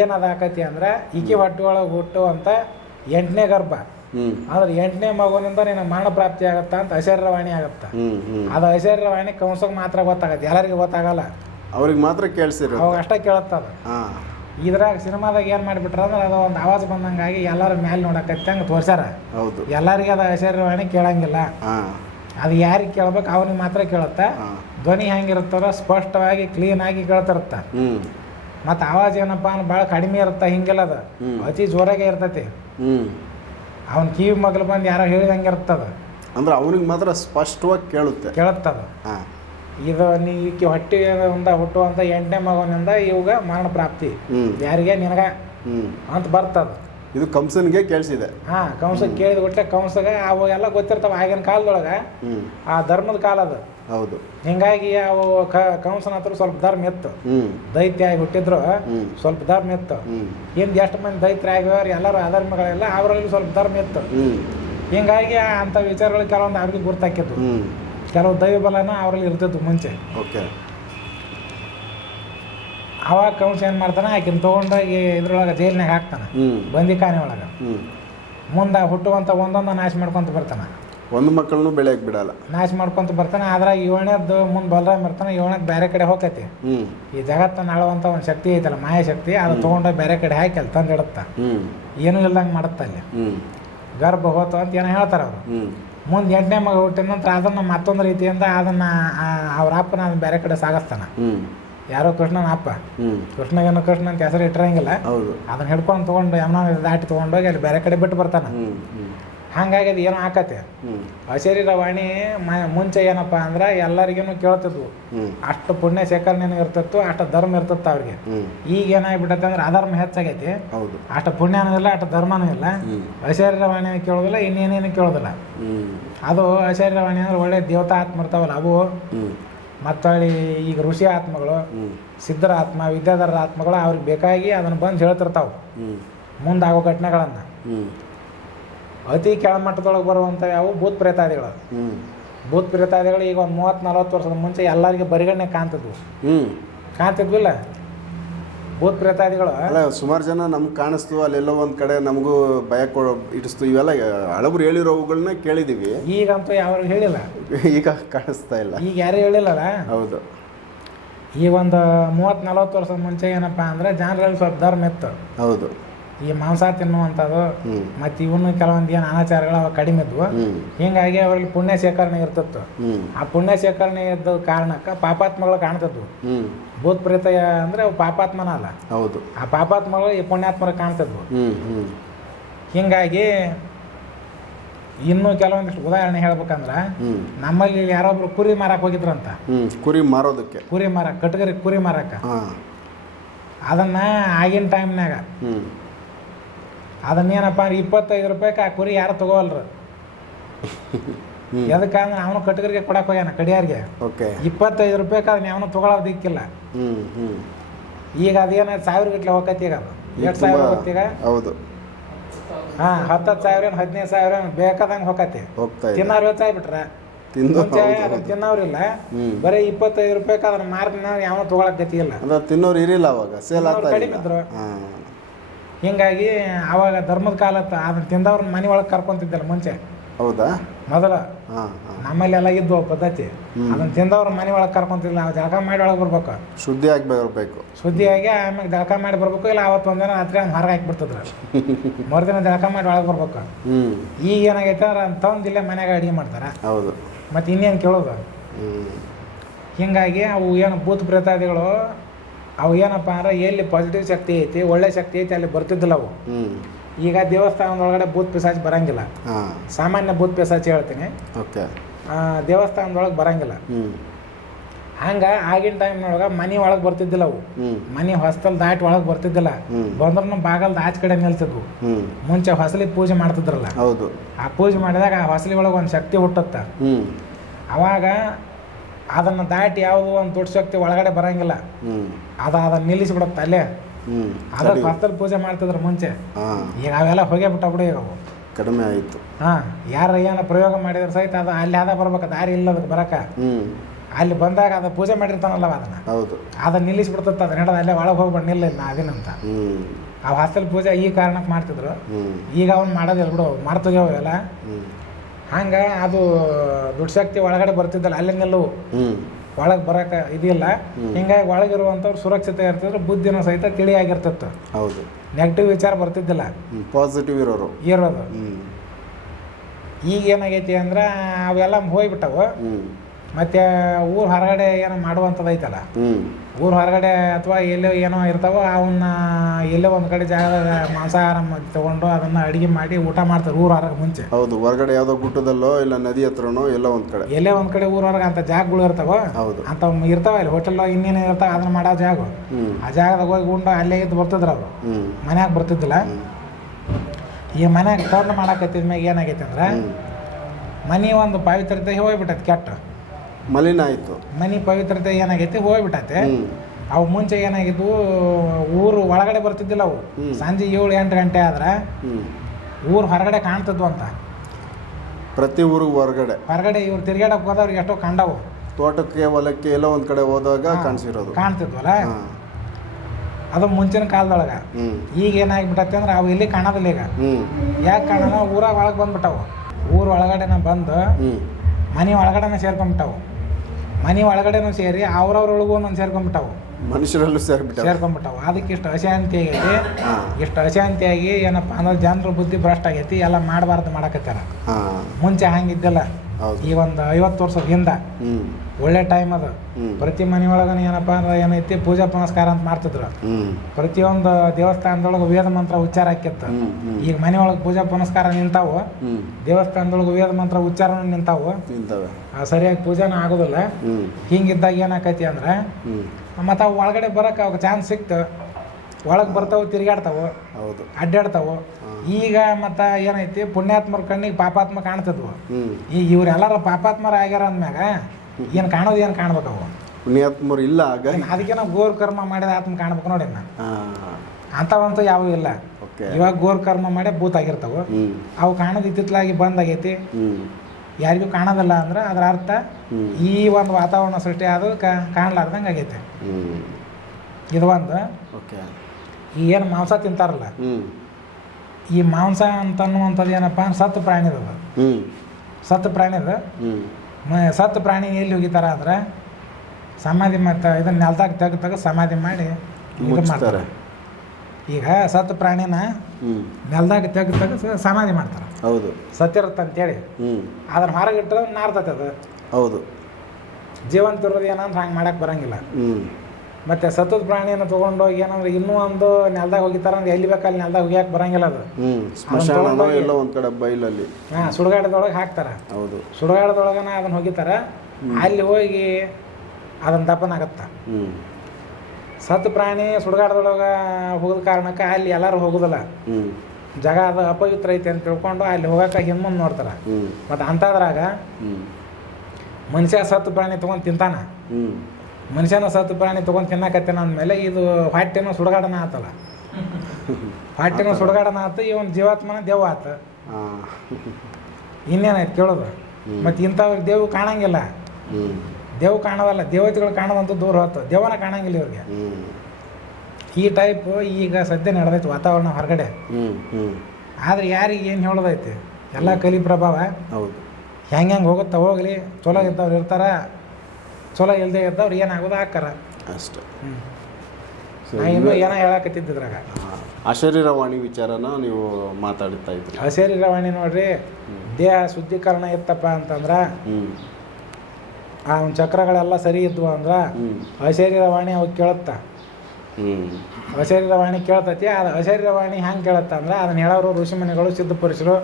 ಏನದಾಕತಿ ಅಂದ್ರೆ ಈಕಿ ಹೊಟ್ಟೆ ಒಳಗೆ ಹುಟ್ಟು ಅಂತ ಎಂಟನೇ ಗರ್ಭ. ಆದ್ರೆ ಎಂಟನೇ ಮಗುವಿನಿಂದ ನಿನ್ನ ಮರಣ ಪ್ರಾಪ್ತಿ ಆಗತ್ತ ಅಂತ ಐಶ್ವರ್ಯವಾಣಿ ಆಗತ್ತ? ಅದು ಐಶ್ವರ್ಯವಾಣಿ ಕಂಸಕ್ಕೆ ಮಾತ್ರ ಗೊತ್ತಾಗತ್ತೆ. ಎಲ್ಲರಿಗೂ ಗೊತ್ತಾಗಲ್ಲ. ಅವ್ರಿಗೆ ಮಾತ್ರ ಕೇಳಿಸಿರೋ ಅವಾಗ ಅಷ್ಟೇ ಕೇಳತ್ತದ ಇದ್ರಾಗ ಸಿನಿಮಾದಾಗ ಏನು ಮಾಡಿಬಿಟ್ರ ಅಂದ್ರೆ ಅದು ಒಂದು ಆವಾಜ್ ಬಂದಂಗಾಗಿ ಎಲ್ಲರ ಮೇಲೆ ನೋಡಕತ್ತೆ ಹಂಗೆ ತೋರ್ಸ್ಯಾರ. ಹೌದು. ಎಲ್ಲರಿಗೆ ಅದು ಐಶ್ವರ್ಯವಾಣಿ ಕೇಳಂಗಿಲ್ಲ. ಅದು ಯಾರಿಗೆ ಕೇಳ್ಬೇಕು ಅವ್ರಿಗೆ ಮಾತ್ರ ಕೇಳತ್ತ. ಧ್ವನಿ ಹೆಂಗಿರುತ್ತೋ ಸ್ಪಷ್ಟವಾಗಿ ಕ್ಲೀನ್ ಆಗಿ ಕೇಳ್ತಿರುತ್ತ. ಮತ್ತು ಆವಾಜ್ ಏನಪ್ಪ ಅಂದ್ರೆ ಭಾಳ ಕಡಿಮೆ ಇರುತ್ತೆ? ಹಿಂಗೆಲ್ಲ ಅದು. ಅತಿ ಜೋರಾಗೆ ಇರ್ತೈತಿ. ಅವ್ನ ಕಿವಿ ಮಗ್ಲು ಬಂದು ಯಾರೋ ಹೇಳಿದಂಗೆ ಇರ್ತದ. ಅಂದ್ರೆ ಅವನಿಗೆ ಮಾತ್ರ ಸ್ಪಷ್ಟವಾಗಿ ಕೇಳುತ್ತೆ. ಕೇಳುತ್ತದ. ಹಾಂ. ಇದು ನೀ ಈಕಿ ಹೊಟ್ಟೆಯಿಂದ ಅಂತ ಎಂಟನೇ ಮಗನಿಂದ ಇವಾಗ ಮರಣ ಪ್ರಾಪ್ತಿ. ಯಾರಿಗೆ? ನಿನಗ. ಅಂತ ಬರ್ತದ. ಇದು ಕಂಸನ್ಗೆ ಕೇಳಿಸಿದೆ. ಹಾ ಕಂಸ ಕೇಳಿದ ಕೊಟ್ಟೆ ಕಂಸಗ ಅವಾಗೆಲ್ಲ ಎಲ್ಲ ಗೊತ್ತಿರ್ತಾವ ಆಗಿನ ಕಾಲದೊಳಗೆ. ಆ ಧರ್ಮದ ಕಾಲ ಅದು. ಹೌದು. ಹಿಂಗಾಗಿ ಅವು ಕಂಸನ ಹತ್ರ ಸ್ವಲ್ಪ ಧರ್ಮ ಇತ್ತು ದೈತ್ಯ ಆಗಿ ಹುಟ್ಟಿದ್ರು ಸ್ವಲ್ಪ ಧರ್ಮ ಇತ್ತು ಹಿಂದೆ ಎಷ್ಟು ಮಂದಿ ದೈತ್ಯ ಆಗಿವ್ರು ಎಲ್ಲರೂ ಅಧರ್ಮಗಳೆಲ್ಲ ಅವರಲ್ಲಿ ಸ್ವಲ್ಪ ಧರ್ಮ ಇತ್ತು ಹಿಂಗಾಗಿ ಅಂಥ ವಿಚಾರಗಳು ಕೆಲವೊಂದು ಅವ್ರಿಗೆ ಗುರ್ತಾಕಿತ್ತು ಕೆಲವು ದೈವ ಬಲನ ಅವರಲ್ಲಿ ಇರ್ತಿತ್ತು ಮುಂಚೆ. ಓಕೆ. ಅವಾಗ ಕಂಸ ಏನು ಮಾಡ್ತಾನೆ ಆಕಿನ ತೊಗೊಂಡೋಗಿ ಇದ್ರೊಳಗೆ ಜೈಲಿನಾಗ ಹಾಕ್ತಾನೆ. ಬಂದಿ ಬಂದಿಖಾನೆ ಒಳಗೆ. ಮುಂದೆ ಹುಟ್ಟುವಂಥ ಒಂದೊಂದು ನಾಶ ಮಾಡ್ಕೊಂತ ಬರ್ತಾನೆ. ಒಂದು ಮಕ್ಕಳನ್ನು ಬೆಳೆಯಕ್ಕೆ ಬಿಡಲ್ಲ. ನಾಶ ಮಾಡ್ಕೊಂತ ಬರ್ತಾನೆ ಆದ್ರೆ ಏಳನೇದ್ದು ಮುಂದೆ ಬಲರಾಮ್ ಇರ್ತಾನೆ ಏಳನೇದು ಬೇರೆ ಕಡೆ ಹೋಗ್ತೈತಿ. ಈ ಜಗತ್ತನ್ನು ಆಳುವಂಥ ಒಂದು ಶಕ್ತಿ ಐತಲ್ಲ ಮಾಯ ಶಕ್ತಿ ಅದು ತೊಗೊಂಡೋಗಿ ಬೇರೆ ಕಡೆ ಹಾಕಿ ಅಲ್ಲಿ ತಂದು ಏನು ಏನೂ ಇಲ್ದಂಗೆ ಮಾಡುತ್ತೆ ಅಲ್ಲಿ. ಗರ್ಭ ಹೋತು ಅಂತ ಏನೋ ಹೇಳ್ತಾರೆ ಅವರು. ಮುಂದೆ ಎಂಟನೇ ಮಗ ಹುಟ್ಟಿದ ನಂತರ ಅದನ್ನು ಮತ್ತೊಂದು ರೀತಿಯಿಂದ ಅದನ್ನು ಅವ್ರ ಅಪ್ಪನ ಅದನ್ನ ಬೇರೆ ಕಡೆ ಸಾಗಿಸ್ತಾನೆ. ಯಾರೋ ಕೃಷ್ಣನ ಅಪ್ಪ. ಕೃಷ್ಣಗೇನು ಕೃಷ್ಣ ಅಂತ ಹೆಸರು ಇಟ್ಟಿರಂಗಿಲ್ಲ. ಹೌದು. ಅದನ್ನ ಹಿಡ್ಕೊಂಡು ತೊಗೊಂಡು ಯಮನ ದಾಟಿ ತೊಗೊಂಡೋಗಿ ಅಲ್ಲಿ ಬೇರೆ ಕಡೆ ಬಿಟ್ಟು ಬರ್ತಾನೆ. ಹಾಗಾಗಿ ಅದು ಏನೋ ಆಕತೆ. ಅಶರೀರ ವಾಣಿ ಮ ಮುಂಚೆ ಏನಪ್ಪ ಅಂದ್ರೆ ಎಲ್ಲರಿಗೂ ಕೇಳ್ತಿದ್ವು. ಅಷ್ಟು ಪುಣ್ಯ ಶೇಖರಣೆನೂ ಇರ್ತಿತ್ತು ಅಷ್ಟು ಧರ್ಮ ಇರ್ತಿತ್ತು ಅವ್ರಿಗೆ. ಈಗ ಏನಾಗ್ಬಿಟ್ಟೈತೆ ಅಂದ್ರೆ ಅಧರ್ಮ ಹೆಚ್ಚಾಗೈತಿ. ಅಷ್ಟು ಪುಣ್ಯನೂ ಇಲ್ಲ ಅಷ್ಟು ಧರ್ಮನೂ ಇಲ್ಲ. ಹಸಿರಿ ರವಾಣಿ ಕೇಳೋದಿಲ್ಲ ಇನ್ನೇನೇನು ಕೇಳೋದಿಲ್ಲ. ಅದು ಹಸಿರಿ ರವಾಣಿ ಅಂದ್ರೆ ಒಳ್ಳೆ ದೇವತಾ ಆತ್ಮ ಇರ್ತಾವಲ್ಲ ಅವು ಮತ್ತೊಳ್ಳಿ ಈಗ ಋಷಿ ಆತ್ಮಗಳು ಸಿದ್ಧರ ಆತ್ಮ ವಿದ್ಯಾಧರ ಆತ್ಮಗಳು ಅವ್ರಿಗೆ ಬೇಕಾಗಿ ಅದನ್ನು ಬಂದು ಹೇಳ್ತಿರ್ತಾವೆ. ಮುಂದಾಗೋ ಘಟನೆಗಳನ್ನು. ಅತಿ ಕೆಳಮಟ್ಟದೊಳಗೆ ಬರುವಂಥ ಯಾವ? ಭೂತ್ ಪ್ರೇತಾದಿಗಳು. ಭೂತ್ ಪ್ರೇತಾದಿಗಳು ಈಗ ಒಂದು ಮೂವತ್ತು ನಲ್ವತ್ತು ವರ್ಷದ ಮುಂಚೆ ಎಲ್ಲರಿಗೆ ಬರಿಗಣ್ಣೆ ಕಾಣ್ತಿದ್ವು. ಹ್ಞೂ ಕಾಣ್ತಿದ್ವಿಲ್ಲ? ಭೂತ್ ಪ್ರೇತಾದಿಗಳು ಅಲ್ಲ ಸುಮಾರು ಜನ ನಮ್ಗೆ ಕಾಣಿಸ್ತು ಅಲ್ಲೆಲ್ಲೋ ಒಂದು ಕಡೆ ನಮಗೂ ಭಯ ಕೊಡೋ ಇಡಿಸ್ತು. ಇವೆಲ್ಲ ಹಳಬ್ರು ಹೇಳಿರೋವುಗಳನ್ನ ಕೇಳಿದ್ದೀವಿ ಈಗಂತೂ ಯಾರು ಹೇಳಿಲ್ಲ? ಈಗ ಕಾಣಿಸ್ತಾ ಇಲ್ಲ. ಈಗ ಯಾರು ಹೇಳಿಲ್ಲಲ್ಲ? ಹೌದು. ಈ ಒಂದು ಮೂವತ್ತು ನಲ್ವತ್ತು ವರ್ಷದ ಮುಂಚೆ ಏನಪ್ಪ ಅಂದ್ರೆ ಜನರಲ್ಲಿ ಸ್ವಲ್ಪ ಧರ್ಮ ಇತ್ತು. ಹೌದು. ಈ ಮಾಂಸ ತಿನ್ನುವಂಥದ್ದು ಮತ್ತು ಇವನು ಕೆಲವೊಂದು ಏನು ಅನಾಚಾರಗಳು ಅವು ಕಡಿಮೆ ಇದ್ವು. ಹೀಗಾಗಿ ಅವರಲ್ಲಿ ಪುಣ್ಯ ಶೇಖರಣೆ ಇರ್ತಿತ್ತು ಆ ಪುಣ್ಯ ಶೇಖರಣೆ ಇದ್ದ ಕಾರಣಕ್ಕೆ ಪಾಪಾತ್ಮಗಳು ಕಾಣ್ತಿದ್ವು. ಭೂತ್ ಪ್ರೇತ ಅಂದ್ರೆ ಅವು ಪಾಪಾತ್ಮನ ಅಲ್ಲ. ಹೌದು. ಆ ಪಾಪಾತ್ಮಗಳು ಈ ಪುಣ್ಯಾತ್ಮರು ಕಾಣ್ತಿದ್ವು. ಹಿಂಗಾಗಿ ಇನ್ನು ಕೆಲವೊಂದಿಷ್ಟು ಉದಾಹರಣೆ ಹೇಳ್ಬೇಕಂದ್ರ ನಮ್ಮಲ್ಲಿ ಯಾರೊಬ್ರು ಕುರಿ ಮಾರಕ್ಕೆ ಹೋಗಿದ್ರಂತ? ಕುರಿ ಮಾರೋದಕ್ಕೆ. ಕುರಿ ಮಾರಕ್ಕೆ ಕಟ್ಗರಿ ಕುರಿ ಮಾರಕ್ಕೆ ಅದನ್ನ ಆಗಿನ ಟೈಮ್ನಾಗ ಅದನ್ನೇನಪ್ಪ ಅಂದ್ರೆ ಇಪ್ಪತ್ತೈದು ರೂಪಾಯಿಗೆ ಆ ಕುರಿ ಯಾರು ತಗೋವಲ್ರು? ಹ್ಞೂ ಎದಕ್ಕಂದ್ರೆ ಅವನು ಕಟ್ಟಗರಿಗೆ ಕೊಡಕ್ಕೆ ಹೋಗ್ಯಾನ ಕಡಿಯಾರಿಗೆ. ಓಕೆ. ಇಪ್ಪತ್ತೈದು ರೂಪಾಯಿಗೆ ಅದನ್ನ ಯಾವನು ಹ್ಞೂ ಈಗ ಅದೇನ ಸಾವಿರ ಗಟ್ಲೆ ಹೋಗತ್ತೀಗ ಈಗ ಅದು. ಎರಡು ಸಾವಿರ ಹೋಗತ್ತೀಗ ಹೌದು. ಹಾಂ ಹತ್ತತ್ತು ಸಾವಿರ ಏನು ಹದಿನೈದು ಸಾವಿರ ಏನು ಬೇಕಾದಂಗೆ ಹೋಗತ್ತೆ ತಿನ್ನೋರು ಹೆಚ್ಚಾಗ್ಬಿಟ್ರೆ. ತಿನ್ನೋರಿಲ್ಲ ಬರೀ ಇಪ್ಪತ್ತೈದು ರೂಪಾಯಿಗೆ ಅದನ್ನ ಮಾರ್ಕ್ ಯಾವ ತಗೊಳಕ್ ಗತಿ ಇಲ್ಲ. ತಿನ್ನೋರು ಇರಿಲ್ಲ ಅವಾಗ. ಸೇಲ್ ಕಡಿಮೆ ಇದ್ರು. ಹಿಂಗಾಗಿ ಅವಾಗ ಧರ್ಮದ ಕಾಲ ಅದನ್ನ ತಿಂದವ್ರನ್ನ ಮನೆ ಒಳಗೆ ಕರ್ಕೊಂತಿದ್ದಲ್ಲ ಮುಂಚೆ. ಹೌದಾ? ಮೊದಲ ಹಾಂ ಎಲ್ಲ ಇದ್ದು ಇದ್ವು ಪದ್ಧತಿ. ಅದನ್ನ ತಿಂದವ್ರ ಮನೆ ಒಳಗೆ ಕರ್ಕೊಂತಿಲ್ಲ ನಾವು ಜಳಕ ಮಾಡಿ ಒಳಗೆ ಬರ್ಬೇಕು. ಶುದ್ಧಿ ಆಗಿ ಬರಬೇಕು ಶುದ್ಧಿಯಾಗಿ ಆಮೇಲೆ ಜಳಕ ಮಾಡಿ ಬರ್ಬೇಕು ಇಲ್ಲ ಅವತ್ತು ಒಂದಿನ ರಾತ್ರಿ ಅವ್ನು ಹೊರಗೆ ಹಾಕ್ಬಿಡ್ತಿದ್ರು ಮರುದಿನ ಜಳಕ ಮಾಡಿ ಒಳಗೆ ಬರ್ಬೇಕು. ಈಗ ಏನಾಗೈತೆ ಅಂದ್ರೆ ತಂದು ಇಲ್ಲೇ ಮನ್ಯಾಗ ಅಡುಗೆ ಮಾಡ್ತಾರೆ. ಹೌದು. ಮತ್ತು ಇನ್ನೇನು ಕೇಳೋದು? ಹೀಗಾಗಿ ಅವು ಏನು ಭೂತ ಪ್ರೇತಾದಿಗಳು ಅವು ಏನಪ್ಪ ಅಂದ್ರೆ ಎಲ್ಲಿ ಪಾಸಿಟಿವ್ ಶಕ್ತಿ ಐತಿ ಒಳ್ಳೆ ಶಕ್ತಿ ಐತಿ ಅಲ್ಲಿ ಬರ್ತಿದ್ದಿಲ್ಲ ಅವು. ಈಗ ದೇವಸ್ಥಾನದೊಳಗಡೆ ಭೂತ್ ಪಿಸಾಚಿ ಬರಂಗಿಲ್ಲ. ಸಾಮಾನ್ಯ ಭೂತ್ ಪಿಸಾಚಿ ಹೇಳ್ತೀನಿ. ದೇವಸ್ಥಾನದೊಳಗೆ ಬರಂಗಿಲ್ಲ. ಹಂಗ ಆಗಿನ ಟೈಮ್ನೊಳಗೆ ಮನೆ ಒಳಗೆ ಬರ್ತಿದ್ದಿಲ್ಲ ಅವು. ಮನಿ ಹೊಸ್ತಲ್ ದಾಟಿ ಒಳಗೆ ಬರ್ತಿದ್ದಿಲ್ಲ. ಬಂದ್ರೂ ಬಾಗಲ್ದ ಆಚೆ ಕಡೆ ನಿಲ್ತಿದ್ವು. ಮುಂಚೆ ಹೊಸಲಿ ಪೂಜೆ ಮಾಡ್ತಿದ್ರಲ್ಲ. ಹೌದು. ಆ ಪೂಜೆ ಮಾಡಿದಾಗ ಆ ಹೊಸಲಿ ಒಳಗೆ ಒಂದು ಶಕ್ತಿ ಹುಟ್ಟುತ್ತ. ಅವಾಗ ಅದನ್ನು ದಾಟಿ ಯಾವುದು ಒಂದು ದೊಡ್ಡ ಶಕ್ತಿ ಒಳಗಡೆ ಬರಂಗಿಲ್ಲ. ಅದ ಅದನ್ನ ನಿಲ್ಲಿಸಿ ನಿಲ್ಲಿಸ್ಬಿಡುತ್ತೆ ಅಲ್ಲೇ. ಅದ ಹೊಸ್ತಲ್ ಪೂಜೆ ಮಾಡ್ತಿದ್ರು ಮುಂಚೆ. ಈಗ ಅವೆಲ್ಲ ಹೋಗೇ ಬಿಟ್ಟಬಿಡು ಈಗ ಕಡಿಮೆ ಆಯಿತು. ಹಾಂ ಯಾರು ಏನೋ ಪ್ರಯೋಗ ಮಾಡಿದ್ರೆ ಸಹಿತ ಅದು ಅಲ್ಲಿ ಅದ ಬರ್ಬೇಕು ದಾರಿ ಇಲ್ಲ ಅದಕ್ಕೆ ಬರಕ. ಅಲ್ಲಿ ಬಂದಾಗ ಅದು ಪೂಜೆ ಮಾಡಿರ್ತಾನಲ್ಲ ಅದನ್ನ. ಹೌದು. ಅದನ್ನ ನಿಲ್ಲಿಸ್ಬಿಡ್ತತ್ತ ಅದನ್ನ ಹಿಡಿದು ಅಲ್ಲೇ ಒಳಗೆ ಹೋಗ್ಬಿಟ್ಟು ನಿಲ್ಲ ನಾ ಅದೇನಂತ ಆ ಹಾಸ್ಟೆಲ್ ಪೂಜೆ ಈ ಕಾರಣಕ್ಕೆ ಮಾಡ್ತಿದ್ರು. ಈಗ ಅವ್ನು ಮಾಡೋದಿಲ್ಲ ಬಿಡು ಮಾಡ್ತೋಗ್ಯಾವೆಲ್ಲ ಹಂಗೆ ಅದು ದುಡ್ಸಕ್ತಿ ಶಕ್ತಿ ಒಳಗಡೆ ಬರ್ತಿದ್ದಲ್ಲ ಅಲ್ಲಿ ನಿಲ್ಲವು ಒಳಗೆ ಬರೋಕೆ ಇದಿಲ್ಲ. ಹಿಂಗಾಗಿ ಒಳಗಿರುವಂಥವ್ರು ಸುರಕ್ಷತೆ ಇರ್ತಿದ್ರು ಬುದ್ಧಿನೂ ಸಹಿತ ತಿಳಿಯಾಗಿರ್ತಿತ್ತು. ಹೌದು. ನೆಗೆಟಿವ್ ವಿಚಾರ ಬರ್ತಿದ್ದಿಲ್ಲ. ಪಾಸಿಟಿವ್ ಇರೋರು. ಇರೋದು. ಈಗ ಏನಾಗೈತಿ ಅಂದ್ರೆ ಅವೆಲ್ಲ ಹೋಗ್ಬಿಟ್ಟವು. ಮತ್ತು ಊರು ಹೊರಗಡೆ ಏನೋ ಮಾಡುವಂಥದ್ದೈತಲ್ಲ ಊರು ಹೊರಗಡೆ ಅಥವಾ ಎಲ್ಲೋ ಏನೋ ಇರ್ತಾವೋ ಅವನ್ನ ಎಲ್ಲೋ ಒಂದು ಕಡೆ ಜಾಗದಾಗ ಮಾಂಸಾಹಾರ ತಗೊಂಡು ಅದನ್ನ ಅಡಿಗೆ ಮಾಡಿ ಊಟ ಮಾಡ್ತಾರೆ ಊರು ಹೊರಗೆ ಮುಂಚೆ. ಹೌದು ಹೊರಗಡೆ ಯಾವುದೋ ಗುಡ್ಡದಲ್ಲೋ ಇಲ್ಲ ನದಿ ಹತ್ರನೋ ಎಲ್ಲ ಒಂದು ಕಡೆ. ಎಲ್ಲೇ ಒಂದು ಕಡೆ ಊರು ಹೊರಗೆ ಅಂತ ಜಾಗಗಳು ಇರ್ತಾವ ಹೌದು. ಅಂತ ಇರ್ತಾವ ಇಲ್ಲಿ ಹೋಟೆಲ್ ಇನ್ನೇನು ಇರ್ತಾವ ಅದನ್ನ ಮಾಡೋ ಜಾಗ. ಆ ಜಾಗದಾಗ ಹೋಗಿ ಉಂಡು ಅಲ್ಲೇ ಇದ್ದು ಬರ್ತಿದ್ರು ಅವರು. ಮನ್ಯಾಗ ಬರ್ತಿದ್ದಿಲ್ಲ. ಈ ಮನ್ಯಾಗ ಟರ್ನ್ ಮಾಡಕತ್ತಿದ ಮ್ಯಾಗ ಏನಾಗೈತೆ ಅಂದ್ರೆ ಮನೆ ಒಂದು ಪವಿತ್ರತೆ ಹೋಗ್ಬಿಟ್ಟೈತೆ ಕೆಟ್ಟ. ಮಲಿನ ಆಯಿತು. ಮನೆ ಪವಿತ್ರತೆ ಏನಾಗೈತಿ ಹೋಗ್ಬಿಟ್ಟತೆ. ಅವು ಮುಂಚೆ ಏನಾಗಿದ್ವು ಊರು ಒಳಗಡೆ ಬರ್ತಿದ್ದಿಲ್ಲ ಅವು. ಸಂಜೆ ಏಳು ಎಂಟು ಗಂಟೆ ಆದ್ರೆ ಊರು ಹೊರಗಡೆ ಕಾಣ್ತಿದ್ವು ಅಂತ. ಪ್ರತಿ ಊರು ಹೊರಗಡೆ. ಹೊರಗಡೆ ಇವ್ರು ತಿರ್ಗಾಡಕ್ಕೆ ಹೋದವ್ರಿಗೆ ಎಷ್ಟೋ ಕಂಡವು. ತೋಟಕ್ಕೆ ಹೊಲಕ್ಕೆ ಎಲ್ಲ ಒಂದು ಕಡೆ ಹೋದಾಗ ಕಾಣಿಸಿರೋದು. ಕಾಣ್ತಿದ್ವಲ್ಲ? ಅದು ಮುಂಚಿನ ಕಾಲದೊಳಗ. ಈಗ ಏನಾಗ್ಬಿಟ್ಟತ್ತೆ ಅಂದ್ರೆ ಅವು ಇಲ್ಲಿ ಕಾಣೋದಿಲ್ಲ ಈಗ. ಯಾಕೆ ಕಾಣೋದ ಊರಾಗ ಒಳಗೆ ಬಂದ್ಬಿಟ್ಟವು. ಊರು ಒಳಗಡೆನ ಬಂದು ಮನೆ ಒಳಗಡೆನ ಸೇರ್ಕೊಂಡ್ಬಿಟ್ಟವು. ಮನೆ ಒಳಗಡೆನೂ ಸೇರಿ ಅವ್ರವ್ರೊಳಗೂ ಒಂದೊಂದು ಸೇರ್ಕೊಂಡ್ಬಿಟ್ಟಾವು. ಮನುಷ್ಯರಲ್ಲೂ ಸೇರ್ಬಿಟ್ಟು ಸೇರ್ಕೊಂಡ್ಬಿಟ್ಟಾವು. ಅದಕ್ಕೆ ಇಷ್ಟು ಅಶಾಂತಿ ಆಗೈತಿ. ಇಷ್ಟು ಅಶಾಂತಿಯಾಗಿ ಏನಪ್ಪ ಅಂದ್ರೆ ಜನರ ಬುದ್ಧಿ ಭ್ರಷ್ಟ ಆಗೈತಿ. ಎಲ್ಲ ಮಾಡಬಾರ್ದು ಮಾಡಕತ್ತಾರ. ಮುಂಚೆ ಹಂಗಿದ್ದಿಲ್ಲ. ಈ ಒಂದು ಐವತ್ತು ವರ್ಷದ ಹಿಂದ ಒಳ್ಳೆ ಟೈಮ್ ಅದು. ಪ್ರತಿ ಮನೆಯೊಳಗನ ಏನಪ್ಪ ಅಂದ್ರೆ ಏನೈತಿ? ಪೂಜಾ ಪುನಸ್ಕಾರ ಅಂತ ಮಾಡ್ತಿದ್ರು. ಪ್ರತಿಯೊಂದು ದೇವಸ್ಥಾನದೊಳಗೆ ವೇದ ಮಂತ್ರ ಉಚ್ಚಾರ ಆಕಿತ್ತು ಈಗ ಮನೆ ಒಳಗೆ ಪೂಜಾ ಪುನಸ್ಕಾರ ನಿಂತಾವು. ದೇವಸ್ಥಾನದೊಳಗ ವೇದ ಮಂತ್ರ ಉಚ್ಚಾರ ನಿಂತಾವು. ಸರಿಯಾಗಿ ಪೂಜಾನ ಆಗುದಿಲ್ಲ. ಹಿಂಗಿದ್ದಾಗ ಏನಾಕೈತಿ ಅಂದ್ರೆ ಮತ್ತ ಒಳಗಡೆ ಬರಕ್ಕೆ ಅವಾಗ ಚಾನ್ಸ್ ಸಿಕ್ತು. ಒಳಗೆ ಬರ್ತಾವು ತಿರುಗಾಡ್ತಾವು ಹೌದು. ಅಡ್ಡಾಡ್ತಾವು. ಈಗ ಮತ್ತು ಏನೈತಿ ಪುಣ್ಯಾತ್ಮರ ಕಣ್ಣಿಗೆ ಪಾಪಾತ್ಮ ಕಾಣ್ತದ್ವು. ಈ ಇವ್ರೆಲ್ಲರೂ ಪಾಪಾತ್ಮರ ಆಗ್ಯಾರ ಅಂದ್ಮ್ಯಾಗ ಏನು ಕಾಣೋದು ಏನು ಕಾಣ್ಬೇಕವು ಪುಣ್ಯಾತ್ಮರು ಇಲ್ಲ ಆಗ. ಅದಕ್ಕೆ ನಾವು ಗೋರ್ ಕರ್ಮ ಮಾಡಿದ ಆತ್ಮ ಕಾಣ್ಬೇಕು ನೋಡಿ ನಾನು ಅಂಥವಂತೂ ಯಾವೂ ಇಲ್ಲ. ಓಕೆ. ಇವಾಗ ಗೋರ್ ಕರ್ಮ ಮಾಡಿ ಭೂತ ಆಗಿರ್ತಾವೆ. ಅವು ಕಾಣೋದು ಇತ್ತಿತ್ತಲಾಗಿ ಬಂದಾಗೈತಿ ಆಗೈತಿ. ಯಾರಿಗೂ ಕಾಣೋದಿಲ್ಲ ಅಂದ್ರೆ ಅದರ ಅರ್ಥ ಈ ಒಂದು ವಾತಾವರಣ ಸೃಷ್ಟಿ ಆದ ಕಾಣಲಾರ್ದಂಗೆ ಆಗೈತೆ. ಇದು ಒಂದು. ಓಕೆ. ಏನು ಮಾಂಸ ತಿಂತಾರಲ್ಲ? ಈ ಮಾಂಸ ಅಂತ ಅನ್ನುವಂಥದ್ದು ಏನಪ್ಪ ಅಂದ್ರೆ ಸತ್ತು ಪ್ರಾಣಿದು ಸತ್ತು ಪ್ರಾಣಿದು ಸತ್ತು ಪ್ರಾಣಿ ಎಲ್ಲಿ ಹೋಗಿತಾರ ಅಂದ್ರೆ ಸಮಾಧಿ ಮತ್ತು ಇದನ್ನ ನೆಲದಾಗ ತೆಗೆದು ತೆಗೆದು ಸಮಾಧಿ ಮಾಡಿ ಇದು ಮಾಡ್ತಾರೆ. ಈಗ ಸತ್ತು ಪ್ರಾಣಿನ ನೆಲದಾಗ ತೆಗೆದು ತೆಗೆದು ಸಮಾಧಿ ಮಾಡ್ತಾರೆ. ಹೌದು. ಸತ್ತಿರುತ್ತೆ ಅಂತೇಳಿ. ಅದನ್ನ ಹೊರಗಿಟ್ಟರೆ ನಾರ್ತೈತೆ ಅದು. ಹೌದು. ಜೀವಂತ ಇರೋದು ಏನಂದ್ರೆ ಹಂಗೆ ಮಾಡಕ್ಕೆ ಬರಂಗಿಲ್ಲ. ಮತ್ತು ಸತ್ತದ ಪ್ರಾಣಿಯನ್ನು ತೊಗೊಂಡೋಗಿ ಏನಂದ್ರೆ ಇನ್ನೂ ಒಂದು ನೆಲದಾಗ ಹೋಗಿತಾರ ಅಂದ್ರೆ ಎಲ್ಲಿ ಬೇಕಲ್ಲಿ ನೆಲದಾಗ ಹೋಗ್ಯಾಕೆ ಬರಂಗಿಲ್ಲ ಅದು. ಎಲ್ಲ ಒಂದು ಕಡೆ ಬೈಲಲ್ಲಿ ಹಾಂ ಸುಡುಗಾಡದೊಳಗೆ ಹಾಕ್ತಾರೆ. ಹೌದು. ಸುಡುಗಾಡದೊಳಗನ ಅದನ್ನ ಹೋಗಿತಾರ ಅಲ್ಲಿ ಹೋಗಿ ಅದನ್ನ ದಪ್ಪನ ಆಗತ್ತ. ಸತ್ತು ಪ್ರಾಣಿ ಸುಡುಗಾಡದೊಳಗೆ ಹೋಗದ ಕಾರಣಕ್ಕೆ ಅಲ್ಲಿ ಎಲ್ಲರೂ ಹೋಗೋದಿಲ್ಲ. ಜಾಗ ಅದು ಅಪವಿತ್ರ ಐತೆ ಅಂತ ತಿಳ್ಕೊಂಡು ಅಲ್ಲಿ ಹೋಗಕ್ಕೆ ಹಿಮ್ಮನ್ ನೋಡ್ತಾರೆ. ಮತ್ತು ಅಂಥದ್ರಾಗ ಮನುಷ್ಯ ಸತ್ತು ಪ್ರಾಣಿ ತೊಗೊಂಡು ತಿಂತಾನ. ಮನುಷ್ಯನ ಸತ್ತು ಪ್ರಾಣಿ ತೊಗೊಂಡು ತಿನ್ನಕತ್ತೇನ ಅಂದಮೇಲೆ ಇದು ಹೊಟ್ಟೆನೂ ಸುಡುಗಾಡನ ಆತಲ್ಲ. ಹೊಟ್ಟೆನೂ ಸುಡುಗಾಡನ ಆತು ಇವನ್ ಜೀವಾತ್ಮನ ದೇವ ಆತ. ಇನ್ನೇನಾಯ್ತು ಕೇಳೋದು? ಮತ್ತೆ ಇಂಥವ್ರಿಗೆ ದೇವು ಕಾಣಂಗಿಲ್ಲ. ದೇವ್ ಕಾಣವಲ್ಲ ಕಾಣೋದಲ್ಲ ದೇವತೆಗಳು ಕಾಣುವಂಥ ದೂರ ಹೋತು ದೇವನ ಕಾಣಂಗಿಲ್ಲ ಇವ್ರಿಗೆ. ಈ ಟೈಪ್ ಈಗ ಸದ್ಯ ನಡೆದೈತೆ ವಾತಾವರಣ ಹೊರಗಡೆ. ಆದ್ರೆ ಯಾರಿಗೆ ಏನು ಹೇಳೋದೈತಿ? ಎಲ್ಲ ಕಲಿ ಪ್ರಭಾವ. ಹೌದು. ಹೆಂಗೆ ಹೆಂಗೆ ಹೋಗುತ್ತಾ ಹೋಗಲಿ ಚಲೋ ಇದ್ದವ್ರು ಇರ್ತಾರ. ಚಲೋ ಇಲ್ಲದೆ ಇದ್ದವ್ರು ಏನಾಗೋದು ಹಾಕಾರ. ಅಷ್ಟು. ಇನ್ನೂ ಏನೋ ಹೇಳಕತ್ತಿದ್ದಿದ್ರಾಗ ಹಾಂ ಅಶರೀರವಾಣಿ ವಿಚಾರನ ನೀವು ಮಾತಾಡ್ತಾ ಇದ್ರಿ. ಅಶರೀರವಾಣಿ ನೋಡ್ರಿ ದೇಹ ಶುದ್ಧೀಕರಣ ಇತ್ತಪ್ಪ ಅಂತಂದ್ರೆ ಆ ಒಂದು ಚಕ್ರಗಳೆಲ್ಲ ಸರಿ ಇದ್ವು ಅಂದ್ರೆ ಅಶರೀರವಾಣಿ ಅವು ಕೇಳುತ್ತ. ಅಶರೀರವಾಣಿ ಕೇಳ್ತತಿ ಅದು ಅಶರೀರವಾಣಿ ಹೆಂಗೆ ಕೇಳತ್ತೆ ಅಂದ್ರೆ ಅದನ್ನ ಹೇಳೋರು ಋಷಿಮುನಿಗಳು ಸಿದ್ಧಪುರುಷರು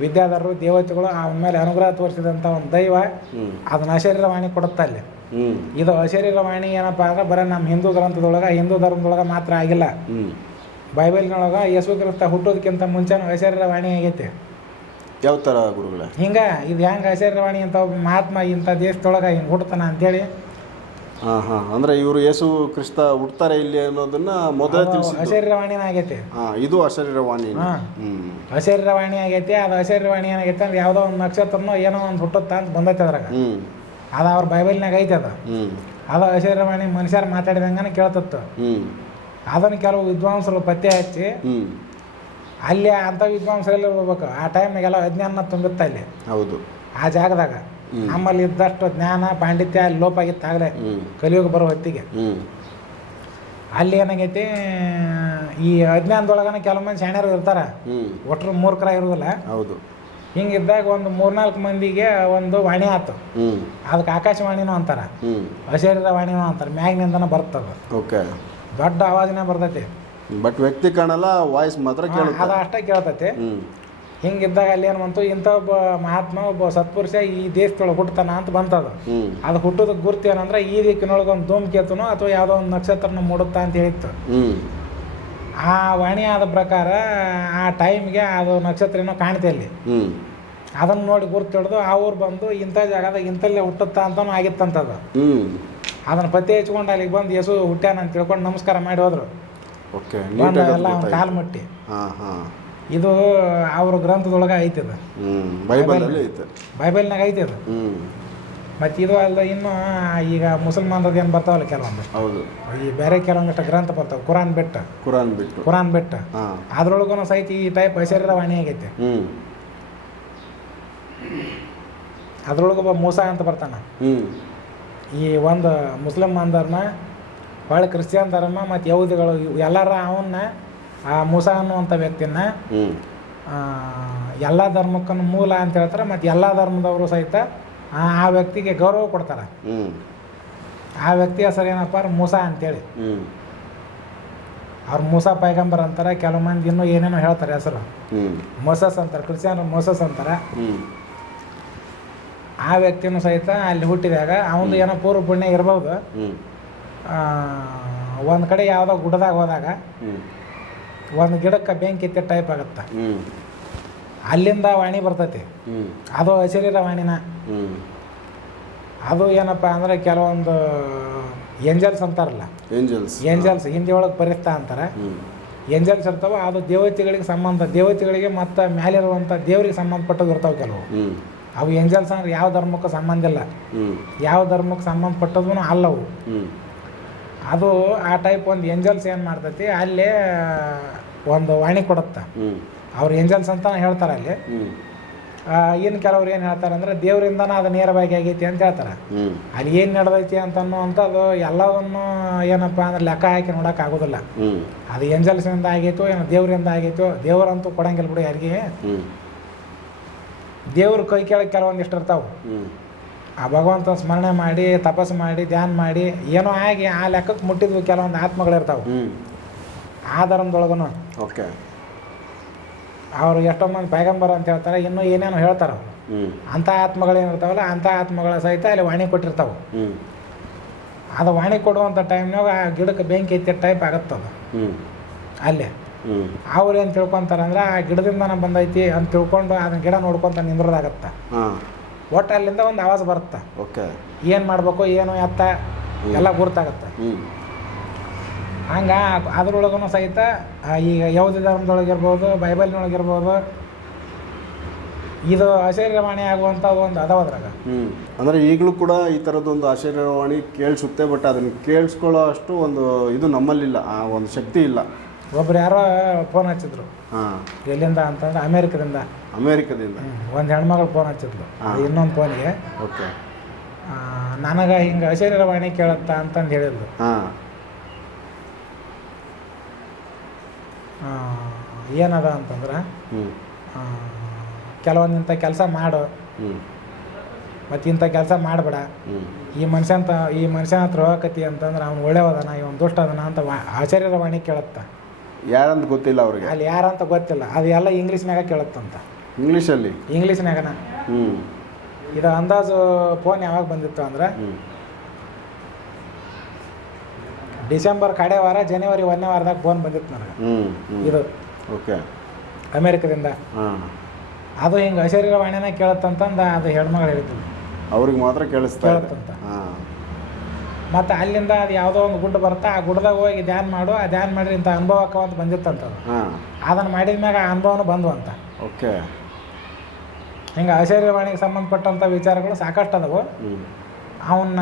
ವಿದ್ಯಾಧರರು ದೇವತೆಗಳು ಆಮೇಲೆ ಮೇಲೆ ಅನುಗ್ರಹ ತೋರಿಸಿದಂಥ ಒಂದು ದೈವ ಅದನ್ನ ಅಶರೀರವಾಣಿ ಕೊಡುತ್ತೆ ಅಲ್ಲಿ. ಇದು ಅಶರೀರವಾಣಿ ಏನಪ್ಪ ಅಂದ್ರೆ ಬರೀ ನಮ್ಮ ಹಿಂದೂ ಗ್ರಂಥದೊಳಗೆ ಹಿಂದೂ ಧರ್ಮದೊಳಗೆ ಮಾತ್ರ ಆಗಿಲ್ಲ. ಬೈಬಲ್ನೊಳಗೆ ಯೇಸು ಕ್ರಿಸ್ತ ಹುಟ್ಟೋದಕ್ಕಿಂತ ಮುಂಚೆನೂ ಅಶರೀರವಾಣಿ ಆಗೈತೆ. ಯಾವ ಥರ ಗುರುಗಳ? ಹಿಂಗೆ ಇದು ಹೆಂಗೆ ಅಶರೀರವಾಣಿ ಅಂತ ಒಬ್ಬ ಮಹಾತ್ಮ ಇಂಥ ದೇಶದೊಳಗೆ ಹಿಂಗೆ ಹುಡ್ತಾನ ಅಂತೇಳಿ ಹಾಂ ಹಾಂ. ಅಂದರೆ ಇವರು ಯೇಸು ಕ್ರಿಸ್ತ ಹುಡ್ತಾರೆ ಇಲ್ಲಿ ಅನ್ನೋದನ್ನ ಮೊದಲೇ ತಿಳಿಸಿದ್ದು. ಅಶರೀರವಾಣಿನ ಆಗೈತೆ. ಹಾಂ ಇದು ಅಶರೀರವಾಣಿ. ಹ್ಞೂ ಅಶರೀರವಾಣಿ ಆಗೈತೆ ಅದು ಅಶರೀರವಾಣಿ ಏನಾಗೈತೆ ಅಂದ್ರೆ ಯಾವುದೋ ಒಂದು ನಕ್ಷತ್ರನೋ ಏನೋ ಒಂದು ಹುಟ್ಟುತ್ತಾ ಅಂತ ಬಂದೈತೆ ಅದ್ರಾಗ. ಹ್ಞೂ ಅದು ಅವ್ರ ಬೈಬಲ್ನಾಗ ಐತೆ ಅದು. ಹ್ಞೂ ಅದು ಅಶರೀರವಾಣಿ ಮನುಷ್ಯರು ಮಾತಾಡಿದಂಗನ ಕೇಳ್ತಿತ್ತು. ಹ್ಞೂ ಅದನ್ನು ಕೆಲವು ವಿದ್ವಾಂಸರು ಪತ್ತೆ ಹಚ್ಚಿ ಹ್ಞೂ ಅಲ್ಲಿ ಅಂಥ ವಿದ್ವಾಂಸರೆಲ್ಲ ಹೋಗ್ಬೇಕು. ಆ ಟೈಮಿಗೆಲ್ಲ ಅಜ್ಞಾನ ತುಂಬಿತ್ತ ಅಲ್ಲಿ. ಹೌದು. ಆ ಜಾಗದಾಗ. ನಮ್ಮಲ್ಲಿ ಇದ್ದಷ್ಟು ಜ್ಞಾನ ಪಾಂಡಿತ್ಯ ಅಲ್ಲಿ ಲೋಪ ಆಗಿತ್ತು ಆಗಲೇ ಕಲಿಯೋಗ ಬರೋ ಹೊತ್ತಿಗೆ. ಅಲ್ಲಿ ಏನಾಗೈತಿ ಈ ಅಜ್ಞಾನದೊಳಗನ ಕೆಲವು ಮಂದಿ ಶಾಣ್ಯರು ಇರ್ತಾರೆ. ಒಟ್ಟರು ಮೂರ್ಖರ ಇರೋದಿಲ್ಲ. ಹೌದು. ಹಿಂಗಿದ್ದಾಗ ಒಂದು ಮೂರ್ನಾಲ್ಕು ಮಂದಿಗೆ ಒಂದು ವಾಣಿ ಆತು. ಅದಕ್ಕೆ ಆಕಾಶವಾಣಿನೂ ಅಂತಾರ. ಅಶರೀರ ವಾಣಿನೂ ಅಂತಾರೆ. ಮ್ಯಾಗ್ನಿಂದನೂ ಬರ್ತದ. ಓಕೆ. ದೊಡ್ಡ ಆವಾಜನೇ ಬರ್ತೈತಿ. ಬಟ್ ವ್ಯಕ್ತಿ ಕಾಣಲ್ಲ ವಾಯ್ಸ್ ಮಾತ್ರ ಅದು ಅಷ್ಟೇ ಕೇಳ್ತೈತಿ. ಹಿಂಗಿದ್ದಾಗ ಅಲ್ಲಿ ಏನು ಬಂತು ಇಂಥ ಒಬ್ಬ ಮಹಾತ್ಮ ಒಬ್ಬ ಸತ್ಪುರುಷ ಈ ದೇಶದೊಳಗೆ ಹುಟ್ಟತಾನ ಅಂತ ಬಂತದು. ಅದು ಹುಟ್ಟದ ಗುರ್ತು ಏನಂದ್ರೆ ಈ ದಿಕ್ಕಿನೊಳಗೆ ಒಂದು ಧೂಮಕೇತುನೋ ಅಥವಾ ಯಾವುದೋ ಒಂದು ನಕ್ಷತ್ರನ ಮೂಡುತ್ತಾ ಅಂತ ಹೇಳಿತ್ತು. ಆ ವಾಣಿ ಆದ ಪ್ರಕಾರ ಆ ಟೈಮ್ಗೆ ಅದು ನಕ್ಷತ್ರ ಏನೋ ಕಾಣ್ತೆ ಅಲ್ಲಿ. ಅದನ್ನು ನೋಡಿ ಗುರ್ತು ಹಿಡ್ದು ಆ ಊರು ಬಂದು ಇಂಥ ಜಾಗದಾಗ ಇಂಥಲ್ಲೇ ಹುಟ್ಟುತ್ತಾ ಅಂತನೂ ಆಗಿತ್ತಂತದು. ಅದನ್ನು ಪತ್ತೆ ಹಚ್ಕೊಂಡು ಅಲ್ಲಿಗೆ ಬಂದು ಯೇಸು ಹುಟ್ಟ್ಯಾನ ಅಂತ ತಿಳ್ಕೊಂಡು ನಮಸ್ಕಾರ ಮಾಡಿ ಹೋದ್ರು. ಎಲ್ಲ ಕಾಲು ಮುಟ್ಟಿ ಹಾಂ ಹಾಂ. ಇದು ಅವ್ರ ಗ್ರಂಥದೊಳಗೆ ಐತಿ ಅದು. ಬೈಬಲ್ ಐತೆ. ಬೈಬಲ್ನಾಗ ಐತಿ ಅದು. ಮತ್ತೆ ಇದು ಅಲ್ಲ ಇನ್ನು ಈಗ ಮುಸಲ್ಮಾನರದ್ದು ಏನು ಬರ್ತಾವಲ್ಲ ಕೆಲವೊಂದು? ಹೌದು. ಈ ಬೇರೆ ಕೆಲವೊಂದಿಷ್ಟು ಗ್ರಂಥ ಬರ್ತಾವೆ ಕುರಾನ್ ಬೆಟ್ಟ. ಕುರಾನ್ ಬಿಟ್ಟು. ಕುರಾನ್ ಬೆಟ್ಟ. ಅದ್ರೊಳಗು ಅದ್ರೊಳಗೂ ಸಹಿತ ಈ ಟೈಪ್ ವಾಣಿ ಆಗೈತೆ. ಹ್ಞೂ ಅದ್ರೊಳಗೊಬ್ಬ ಮೂಸ ಅಂತ ಬರ್ತಾನೆ. ಈ ಒಂದು ಮುಸ್ಲಿಮ್ ಧರ್ಮ ಭಾಳ ಕ್ರಿಶ್ಚಿಯನ್ ಧರ್ಮ ಮತ್ತು ಯಹೂದಿಗಳು ಇವ್ ಎಲ್ಲರ ಅವನ್ನ ಆ ಮೂಸ ಅನ್ನುವಂಥ ವ್ಯಕ್ತಿನ ಎಲ್ಲ ಧರ್ಮಕ್ಕೂ ಮೂಲ ಅಂತ ಹೇಳ್ತಾರೆ ಮತ್ತು ಎಲ್ಲ ಧರ್ಮದವರು ಸಹಿತ ಆ ವ್ಯಕ್ತಿಗೆ ಗೌರವ ಕೊಡ್ತಾರೆ. ಆ ವ್ಯಕ್ತಿ ಹೆಸರು ಏನಪ್ಪ ಮೂಸ ಅಂತೇಳಿ. ಅವ್ರು ಮೂಸ ಪೈಗಂಬರ್ ಅಂತಾರೆ ಕೆಲವು ಮಂದಿ ಇನ್ನೂ ಏನೇನೋ ಹೇಳ್ತಾರೆ ಹೆಸರು. ಮೊಸಸ್ ಅಂತಾರೆ ಕ್ರಿಶ್ಚಿಯನ್ ಮೋಸಸ್ ಅಂತಾರೆ. ಆ ವ್ಯಕ್ತಿನೂ ಸಹಿತ ಅಲ್ಲಿ ಹುಟ್ಟಿದಾಗ ಅವನು ಏನೋ ಪೂರ್ವ ಪುಣ್ಯ ಇರ್ಬೋದು. ಒಂದ್ ಒಂದು ಕಡೆ ಯಾವುದೋ ಗುಡ್ಡದಾಗ ಹೋದಾಗ ಒಂದು ಗಿಡಕ್ಕೆ ಬೆಂಕಿ ಎತ್ತಿದ ಟೈಪ್ ಆಗುತ್ತೆ. ಅಲ್ಲಿಂದ ವಾಣಿ ಬರ್ತೈತಿ. ಅದು ಹಸಿರಿರ ವಾಣಿನ. ಅದು ಏನಪ್ಪ ಅಂದ್ರೆ ಕೆಲವೊಂದು ಏಂಜಲ್ಸ್ ಅಂತಾರಲ್ಲ. ಏಂಜಲ್ಸ್ ಏಂಜಲ್ಸ್ ಹಿಂದಿ ಒಳಗೆ ಪರಿಸ್ತಾ ಅಂತಾರೆ. ಏಂಜಲ್ಸ್ ಇರ್ತಾವ ಅದು ದೇವತೆಗಳಿಗೆ ಸಂಬಂಧ. ದೇವತೆಗಳಿಗೆ ಮತ್ತು ಮೇಲಿರುವಂಥ ದೇವರಿಗೆ ಸಂಬಂಧಪಟ್ಟದ್ದು ಇರ್ತಾವೆ ಕೆಲವು. ಅವು ಏಂಜಲ್ಸ್ ಅಂದ್ರೆ ಯಾವ ಧರ್ಮಕ್ಕೂ ಸಂಬಂಧ ಇಲ್ಲ. ಯಾವ ಧರ್ಮಕ್ಕೆ ಸಂಬಂಧಪಟ್ಟದ್ದು ಅಲ್ಲವು. ಅದು ಆ ಟೈಪ್ ಒಂದು ಏಂಜಲ್ಸ್ ಏನು ಮಾಡ್ತೈತಿ ಅಲ್ಲೇ ಒಂದು ವಾಣಿ ಕೊಡುತ್ತೆ. ಅವ್ರ ಏಂಜಲ್ಸ್ ಅಂತ ಹೇಳ್ತಾರೆ ಅಲ್ಲಿ. ಏನು ಕೆಲವ್ರು ಏನು ಹೇಳ್ತಾರೆ ಅಂದ್ರೆ ದೇವರಿಂದನ ಅದು ನೇರವಾಗಿ ಆಗೈತಿ ಅಂತ ಹೇಳ್ತಾರೆ. ಅಲ್ಲಿ ಏನು ನಡೆದೈತಿ ಅಂತ ಅದು ಎಲ್ಲವನ್ನು ಏನಪ್ಪ ಅಂದ್ರೆ ಲೆಕ್ಕ ಹಾಕಿ ನೋಡಕ್ ಆಗೋದಿಲ್ಲ. ಅದು ಏಂಜಲ್ಸಿಂದ ಆಗೈತೋ ಏನು ದೇವರಿಂದ ಆಗೈತೋ ದೇವರಂತೂ ಕೊಡಂಗಿಲ್ಲ ಬಿಡು ಯಾರಿಗೆ. ದೇವ್ರ ಕೈ ಕೆಳಗೆ ಕೆಲವೊಂದಿಷ್ಟು ಇರ್ತಾವೆ. ಆ ಭಗವಂತ ಸ್ಮರಣೆ ಮಾಡಿ ತಪಸ್ಸು ಮಾಡಿ ಧ್ಯಾನ ಮಾಡಿ ಏನೋ ಆಗಿ ಆ ಲೆಕ್ಕಕ್ಕೆ ಮುಟ್ಟಿದ್ವು ಕೆಲವೊಂದು ಆತ್ಮಗಳಿರ್ತಾವೆ. ಆ ಧರ್ಮದೊಳಗೂ ಓಕೆ. ಅವರು ಎಷ್ಟೋ ಮಂದಿ ಪೈಗಂಬರ್ ಅಂತ ಹೇಳ್ತಾರೆ ಇನ್ನೂ ಏನೇನೋ ಹೇಳ್ತಾರೆ ಅಂತ ಆತ್ಮಗಳು ಅಂಥ ಆತ್ಮಗಳೇನಿರ್ತಾವಲ್ಲ ಅಂಥ ಆತ್ಮಗಳ ಸಹಿತ ಅಲ್ಲಿ ವಾಣಿ ಕೊಟ್ಟಿರ್ತಾವೆ. ಅದು ವಾಣಿ ಕೊಡುವಂಥ ಟೈಮ್ನಾಗ ಆ ಗಿಡಕ್ಕೆ ಬೆಂಕಿ ಎತ್ತಿದ ಟೈಪ್ ಆಗತ್ತದು ಅಲ್ಲೇ. ಅವ್ರು ಏನು ತಿಳ್ಕೊತಾರಂದ್ರೆ ಆ ಗಿಡದಿಂದನ ಬಂದೈತಿ ಅಂತ ತಿಳ್ಕೊಂಡು ಅದನ್ನ ಗಿಡ ನೋಡ್ಕೊಂತ ನಿಂದ್ರದಾಗತ್ತ. ಒಟ್ಟು ಅಲ್ಲಿಂದ ಒಂದು ಆವಾಜ್ ಬರುತ್ತೆ. ಓಕೆ. ಏನು ಮಾಡಬೇಕು ಏನು ಎತ್ತ ಎಲ್ಲ ಗುರ್ತಾಗತ್ತೆ. ಹಂಗೆ ಅದ್ರೊಳಗೂ ಸಹಿತ ಈಗ ಯಾವುದೇ ಧರ್ಮದೊಳಗಿರ್ಬೋದು ಬೈಬಲ್ನೊಳಗಿರ್ಬೋದು ಇದು ಅಶರೀರವಾಣಿ ಆಗುವಂಥದ್ದು ಒಂದು ಅದಾವ ಅದ್ರಾಗ. ಅಂದರೆ ಈಗಲೂ ಕೂಡ ಈ ಥರದ್ದೊಂದು ಆಶ್ಚರ್ಯವಾಣಿ ಕೇಳಿಸುತ್ತೆ ಬಟ್ ಅದನ್ನು ಕೇಳಿಸ್ಕೊಳ್ಳೋ ಅಷ್ಟು ಒಂದು ಇದು ನಮ್ಮಲ್ಲಿಲ್ಲ ಆ ಒಂದು ಶಕ್ತಿ ಇಲ್ಲ. ಒಬ್ರು ಯಾರೋ ಫೋನ್ ಹಚ್ಚಿದ್ರು. ಹಾಂ. ಎಲ್ಲಿಂದ ಅಂತಂದ್ರೆ ಅಮೇರಿಕದಿಂದ. ಅಮೇರಿಕದಿಂದ. ಒಂದು ಹೆಣ್ಮಗಳು ಫೋನ್ ಹಚ್ಚಿದ್ಲು. ಇನ್ನೊಂದು ಫೋನ್ಗೆ ಓಕೆ. ನನಗೆ ಹಿಂಗೆ ಅಶರೀರವಾಣಿ ಕೇಳತ್ತ ಅಂತಂದು ಹೇಳಿದ್ಲು. ಏನದ ಅಂತಂದ್ರೆ ಹ್ಞೂ ಆ, ಕೆಲವೊಂದು ಇಂಥ ಕೆಲಸ ಮಾಡು. ಮತ್ತು ಇಂಥ ಕೆಲಸ ಮಾಡಬೇಡ. ಈ ಮನುಷ್ಯಂತ ಈ ಮನುಷ್ಯನ ಹತ್ರ ಹೋಗಕತ್ತಿ ಅಂತಂದ್ರೆ ಅವ್ನು ಒಳ್ಳೆಯವದನ ಇವನು ದುಷ್ಟ ಅದನ ಅಂತ ಆಚಾರ್ಯರ ವಾಣಿ ಕೇಳತ್ತ. ಯಾರಂತ ಗೊತ್ತಿಲ್ಲ ಅವ್ರಿಗೆ. ಅಲ್ಲಿ ಯಾರಂತ ಗೊತ್ತಿಲ್ಲ. ಅದು ಎಲ್ಲ ಇಂಗ್ಲೀಷ್ನಾಗ ಕೇಳುತ್ತಂತ. ಇಂಗ್ಲೀಷಲ್ಲಿ? ಇಂಗ್ಲೀಷ್ನಾಗನ ಹ್ಞೂ ಇದು ಅಂದಾಜು ಫೋನ್ ಯಾವಾಗ ಬಂದಿತ್ತು ಅಂದ್ರೆ ಡಿಸೆಂಬರ್ ಕಡೆ ವಾರ ಜನವರಿ ಒಂದನೇ ವಾರದಾಗ ಫೋನ್ ಬಂದಿತ್ತು ನನಗೆ. ಇದು ಓಕೆ. ಅಮೇರಿಕದಿಂದ. ಅದು ಹಿಂಗೆ ಅಶರೀರವಾಣಿನ ಕೇಳುತ್ತಂತಂದು ಅದು ಹೆಣ್ಮಗಳು ಹೇಳಿದ್ರು. ಅವ್ರಿಗೆ ಮಾತ್ರ ಕೇಳಿಸ್ತಾ ಕೇಳುತ್ತಂತ. ಹಾಂ. ಮತ್ತು ಅಲ್ಲಿಂದ ಅದು ಯಾವುದೋ ಒಂದು ಗುಡ್ಡ ಬರುತ್ತೆ ಆ ಗುಡ್ಡದಾಗ ಹೋಗಿ ಧ್ಯಾನ ಮಾಡು ಆ ಧ್ಯಾನ ಮಾಡಿದ್ರೆ ಇಂಥ ಅನುಭವ ಅಂತ ಬಂದಿತ್ತಂತ ಅದನ್ನು ಮಾಡಿದ ಮ್ಯಾಗ ಆ ಅನುಭವನೂ ಬಂದು ಅಂತ. ಓಕೆ. ಹಿಂಗೆ ಆಶ್ಚರ್ಯವಾಣಿಗೆ ಸಂಬಂಧಪಟ್ಟಂಥ ವಿಚಾರಗಳು ಸಾಕಷ್ಟು ಅದಾವು ಅವನ್ನ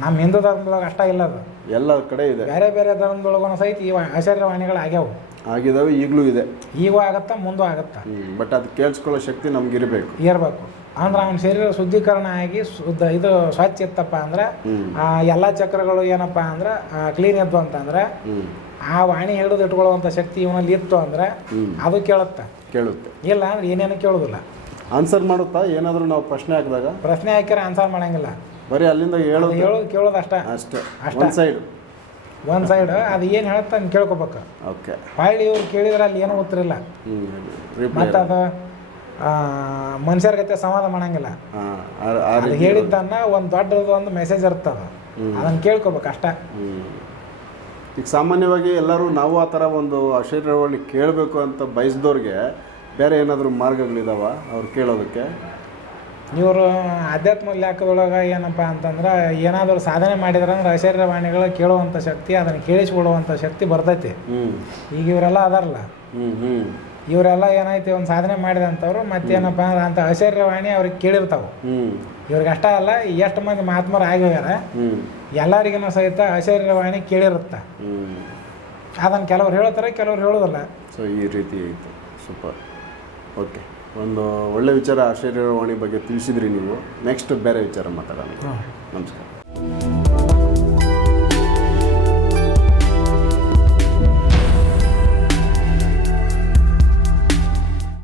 ನಮ್ಮ ಹಿಂದೂ ಧರ್ಮದೊಳಗೆ ಅಷ್ಟ ಇಲ್ಲ ಅದು. ಎಲ್ಲ ಕಡೆ ಇದೆ. ಬೇರೆ ಬೇರೆ ಧರ್ಮದೊಳಗೂ ಸಹಿತ ಈ ಆಶ್ಚರ್ಯವಾಣಿಗಳು ಆಗ್ಯಾವು. ಆಗಿದಾವೆ ಈಗಲೂ ಇದೆ. ಈಗೂ ಆಗತ್ತಾ ಮುಂದೂ ಆಗತ್ತಾ? ಬಟ್ ಅದು ಕೇಳಿಸ್ಕೊಳ್ಳೋ ಶಕ್ತಿ ನಮ್ಗೆ ಇರಬೇಕು. ಇರಬೇಕು ಅಂದ್ರೆ ಅವನ ಶರೀರ ಶುದ್ಧೀಕರಣ ಆಗಿ ಶುದ್ಧ ಇದು ಸ್ವಚ್ಛ ಇತ್ತಪ್ಪ ಅಂದ್ರೆ ಆ ಎಲ್ಲ ಚಕ್ರಗಳು ಏನಪ್ಪ ಅಂದ್ರೆ ಕ್ಲೀನ್ ಇದ್ವು ಅಂತಂದ್ರೆ ಆ ವಾಣಿ ಹಿಡಿದು ಇಟ್ಕೊಳ್ಳುವಂಥ ಶಕ್ತಿ ಇವನಲ್ಲಿ ಇತ್ತು ಅಂದ್ರೆ ಅದು ಕೇಳುತ್ತೆ. ಕೇಳುತ್ತೆ. ಇಲ್ಲ ಅಂದ್ರೆ ಏನೇನು ಕೇಳೋದಿಲ್ಲ. ಆನ್ಸರ್ ಮಾಡುತ್ತಾ? ಏನಾದರೂ ನಾವು ಪ್ರಶ್ನೆ ಹಾಕಿದಾಗ? ಪ್ರಶ್ನೆ ಹಾಕಿದ್ರೆ ಆನ್ಸರ್ ಮಾಡಂಗಿಲ್ಲ. ಬರೀ ಅಲ್ಲಿಂದ ಹೇಳೋದು? ಹೇಳೋದು ಕೇಳೋದು ಅಷ್ಟ. ಅಷ್ಟೇ. ಅಷ್ಟೇ. ಸೈಡ್ ಒಂದು ಸೈಡ್ ಅದು ಏನು ಹೇಳುತ್ತೆ ಅಂತ ಕೇಳ್ಕೊಬೇಕು. ಓಕೆ ಹೊಳ್ಳಿ ಇವ್ರು ಕೇಳಿದ್ರೆ ಅಲ್ಲಿ ಏನೂ ರಿಪ್ಲೈ ಮತ್ತು ಅದು ಮನುಷ್ಯರ ಗತೆ ಸಂವಾದ ಮಾಡಂಗಿಲ್ಲ. ಅದು ಹೇಳಿದ್ದನ್ನ ಒಂದು ದೊಡ್ಡದು ಒಂದು ಮೆಸೇಜ್ ಇರುತ್ತೆ ಅದು ಅದನ್ನು ಕೇಳ್ಕೊಬೇಕು ಅಷ್ಟ. ಈಗ ಸಾಮಾನ್ಯವಾಗಿ ಎಲ್ಲರೂ ನಾವು ಆ ಥರ ಒಂದು ಆಶೀರ್ವಾದಿ ಕೇಳಬೇಕು ಅಂತ ಬಯಸಿದವ್ರಿಗೆ ಬೇರೆ ಏನಾದರೂ ಮಾರ್ಗಗಳಿದಾವ ಅವ್ರು ಕೇಳೋದಕ್ಕೆ? ಇವರು ಆಧ್ಯಾತ್ಮ ಲೆಕ್ಕದೊಳಗೆ ಏನಪ್ಪ ಅಂತಂದ್ರೆ ಏನಾದರೂ ಸಾಧನೆ ಮಾಡಿದ್ರೆ ಅಂದ್ರೆ ಅಶರೀರವಾಣಿಗಳು ಕೇಳುವಂಥ ಶಕ್ತಿ ಅದನ್ನು ಕೇಳಿಸ್ಕೊಡುವಂಥ ಶಕ್ತಿ ಬರ್ತೈತಿ. ಈಗ ಇವರೆಲ್ಲ ಅದಾರಲ್ಲ. ಇವರೆಲ್ಲ ಏನೈತಿ ಒಂದು ಸಾಧನೆ ಮಾಡಿದಂಥವ್ರು ಮತ್ತೇನಪ್ಪ ಅಂದ್ರೆ ಅಂಥ ಅಶರೀರವಾಣಿ ಅವ್ರಿಗೆ ಕೇಳಿರ್ತಾವೆ. ಇವ್ರಿಗೆ ಅಷ್ಟ ಅಲ್ಲ ಎಷ್ಟು ಮಂದಿ ಮಹಾತ್ಮರು ಆಗಿ ಹೋಗ್ಯಾರ ಎಲ್ಲರಿಗೂ ಸಹಿತ ಅಶರೀರವಾಣಿ ಕೇಳಿರುತ್ತೆ. ಅದನ್ನು ಕೆಲವ್ರು ಹೇಳ್ತಾರೆ ಕೆಲವ್ರು ಹೇಳೋದಲ್ಲ. ಸೊ ಈ ರೀತಿ ಐತೆ ಸೂಪರ್ ಓಕೆ ಒಂದು ಒಳ್ಳೆ ವಿಚಾರ ಆಶ್ಚರ್ಯವಾಣಿ ಬಗ್ಗೆ ತಿಳಿಸಿದ್ರಿ ನೀವು. ನೆಕ್ಸ್ಟ್ ಬೇರೆ ವಿಚಾರ ಮಾತಾಡೋಣ. ನಮಸ್ಕಾರ.